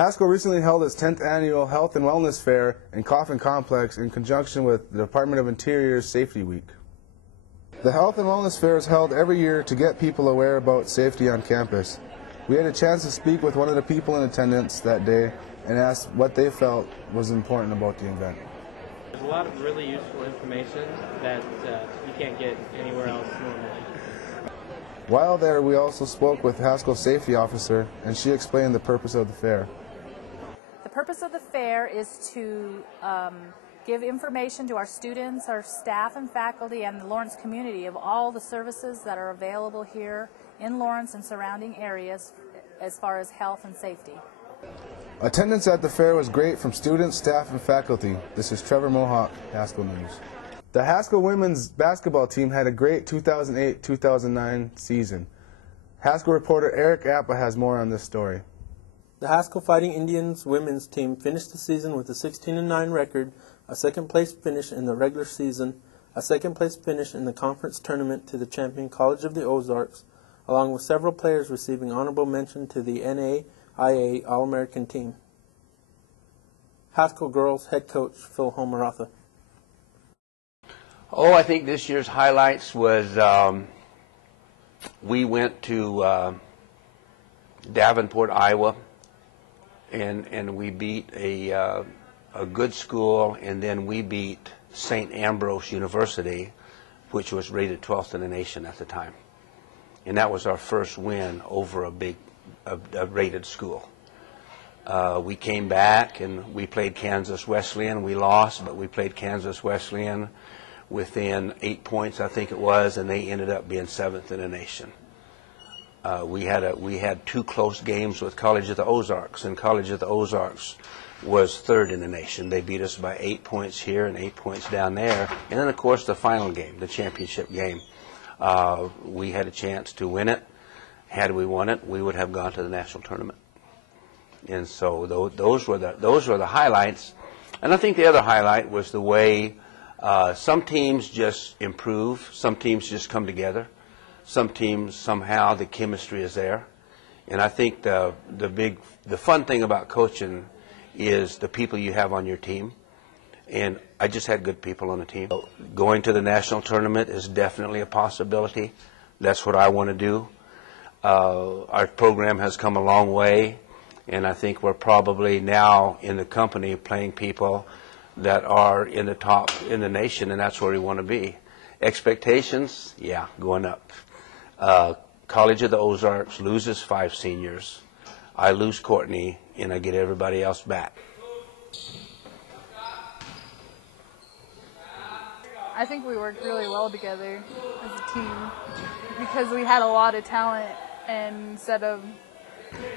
Haskell recently held its 10th annual Health and Wellness Fair in Coffin Complex in conjunction with the Department of Interior's Safety Week. The Health and Wellness Fair is held every year to get people aware about safety on campus. We had a chance to speak with one of the people in attendance that day and asked what they felt was important about the event. There's a lot of really useful information that you can't get anywhere else normally. While there, we also spoke with Haskell's safety officer, and she explained the purpose of the fair. The purpose of the fair is to give information to our students, our staff and faculty, and the Lawrence community of all the services that are available here in Lawrence and surrounding areas as far as health and safety. Attendance at the fair was great from students, staff, and faculty. This is Trevor Mohawk, Haskell News. The Haskell women's basketball team had a great 2008-2009 season. Haskell reporter Eric Appa has more on this story. The Haskell Fighting Indians women's team finished the season with a 16-9 record, a second-place finish in the regular season, a second-place finish in the conference tournament to the champion College of the Ozarks, along with several players receiving honorable mention to the NAIA All-American team. Haskell girls head coach Phil Homaratha. Oh, I think this year's highlights was we went to Davenport, Iowa, and we beat a good school, and then we beat St. Ambrose University, which was rated 12th in the nation at the time. And that was our first win over a rated school. We came back and we played Kansas Wesleyan. We lost, but we played Kansas Wesleyan within 8 points, I think it was, and they ended up being 7th in the nation. We had two close games with College of the Ozarks, and College of the Ozarks was 3rd in the nation. They beat us by 8 points here and 8 points down there. And then, of course, the final game, the championship game, we had a chance to win it. Had we won it, we would have gone to the national tournament. And so those were the highlights. And I think the other highlight was the way some teams just improve, some teams just come together, some teams somehow the chemistry is there. And I think the fun thing about coaching is the people you have on your team. And I just had good people on the team. Going to the national tournament is definitely a possibility. That's what I want to do. Our program has come a long way, and I think we're probably now in the company playing people that are in the top in the nation, and that's where we want to be. Expectations, yeah, going up. College of the Ozarks loses 5 seniors. I lose Courtney, and I get everybody else back. I think we worked really well together as a team because we had a lot of talent, and instead of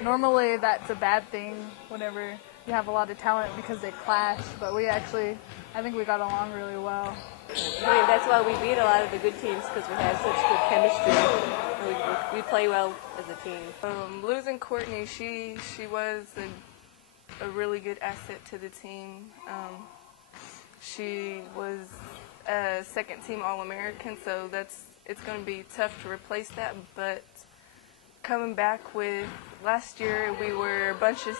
normally that's a bad thing whenever you have a lot of talent because they clash, but I think we got along really well. I mean, that's why we beat a lot of the good teams, because we had such good chemistry. We play well as a team. Losing Courtney, she was a really good asset to the team. She was a second-team All-American, so it's going to be tough to replace that. But coming back with last year, we were a bunch of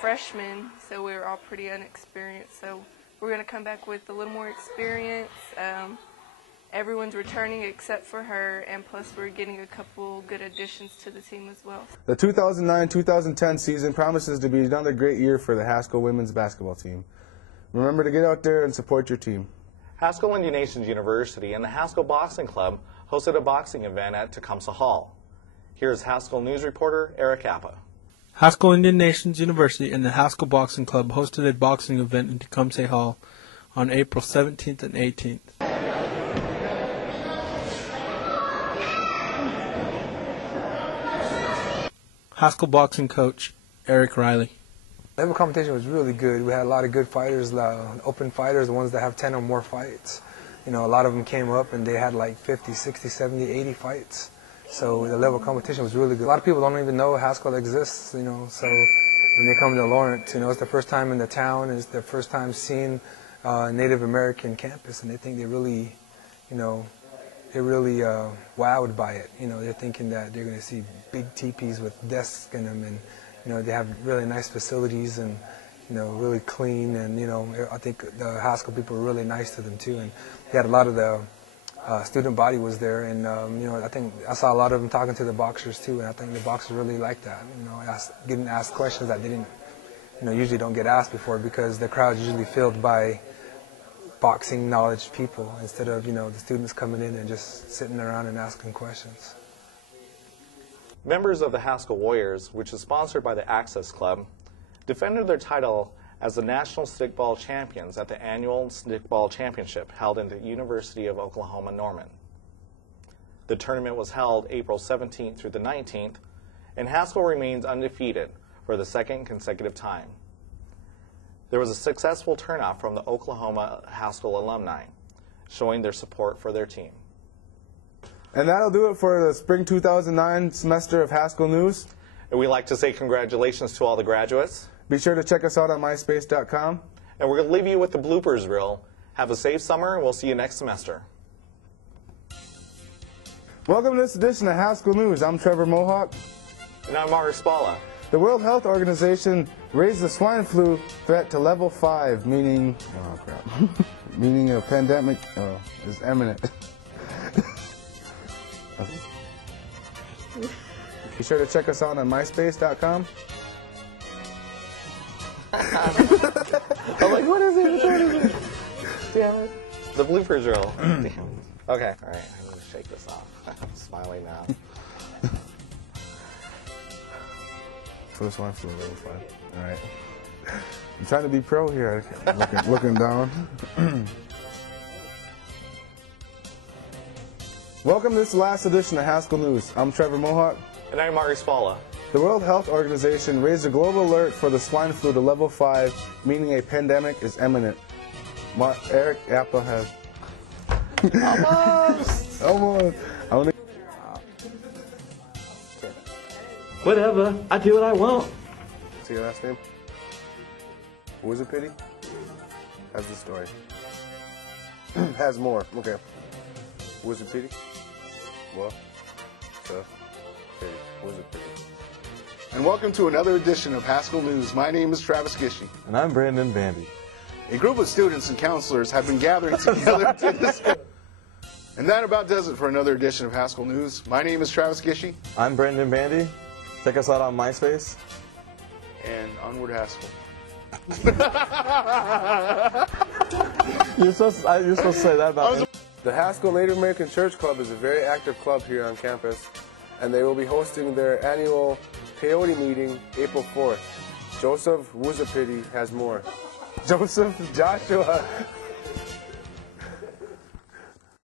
freshmen, so we were all pretty inexperienced. So we're going to come back with a little more experience. Everyone's returning except for her, and plus we're getting a couple good additions to the team as well. The 2009-2010 season promises to be another great year for the Haskell women's basketball team. Remember to get out there and support your team. Haskell Indian Nations University and the Haskell Boxing Club hosted a boxing event at Tecumseh Hall. Here's Haskell News reporter Eric Appa. Haskell Indian Nations University and the Haskell Boxing Club hosted a boxing event in Tecumseh Hall on April 17th and 18th. Haskell boxing coach Eric Riley. The level competition was really good. We had a lot of good fighters, open fighters, the ones that have 10 or more fights. You know, a lot of them came up and they had like 50, 60, 70, 80 fights. So the level of competition was really good. A lot of people don't even know Haskell exists, you know, so when they come to Lawrence, you know, it's their first time in the town, it's their first time seeing Native American campus, and they think they really, you know, they're really wowed by it. You know, they're thinking that they're going to see big teepees with desks in them and, You know, they have really nice facilities and, you know, really clean, and, you know, I think the Haskell people were really nice to them too, and they had a lot of the student body was there, and, you know, I think I saw a lot of them talking to the boxers too, and I think the boxers really liked that, you know, getting asked questions that they didn't, you know, usually don't get asked before, because the crowd's usually filled by boxing knowledge people instead of, you know, the students coming in and just sitting around and asking questions. Members of the Haskell Warriors, which is sponsored by the Access Club, defended their title as the National Stickball Champions at the annual Stickball Championship held in the University of Oklahoma Norman. The tournament was held April 17th through the 19th, and Haskell remains undefeated for the second consecutive time. There was a successful turnout from the Oklahoma Haskell alumni, showing their support for their team. And that'll do it for the spring 2009 semester of Haskell News. And we'd like to say congratulations to all the graduates. Be sure to check us out on myspace.com. And we're going to leave you with the bloopers reel. Have a safe summer, and we'll see you next semester. Welcome to this edition of Haskell News. I'm Trevor Mohawk. And I'm Mara Spalla. The World Health Organization raised the swine flu threat to level 5, meaning, oh crap, meaning a pandemic is imminent. Be sure to check us out on myspace.com. I'm like, what is it? What is it? Damn it. The bloopers reel. Okay, all right. I'm going to shake this off. I'm smiling now. First one for level 5. All right. I'm trying to be pro here. Looking down. Welcome to this last edition of Haskell News. I'm Trevor Mohawk. And I'm Mari Spalla. The World Health Organization raised a global alert for the swine flu to level 5, meaning a pandemic is imminent. Eric Apple has... Almost! Almost! Whatever, I do what I want. See your last name? Was it Pity? Has the story. Has more. Okay. Was it Pity? Well, so, Pity. Was it Pity? And welcome to another edition of Haskell News. My name is Travis Gishy. And I'm Brandon Bandy. A group of students and counselors have been gathering together to discuss. And that about does it for another edition of Haskell News. My name is Travis Gishy. I'm Brandon Bandy. Check us out on MySpace. And onward Haskell. You're supposed to say that about me. The Haskell Native American Church Club is a very active club here on campus, and they will be hosting their annual peyote meeting April 4th. Joseph Woozapity has more. Joseph Joshua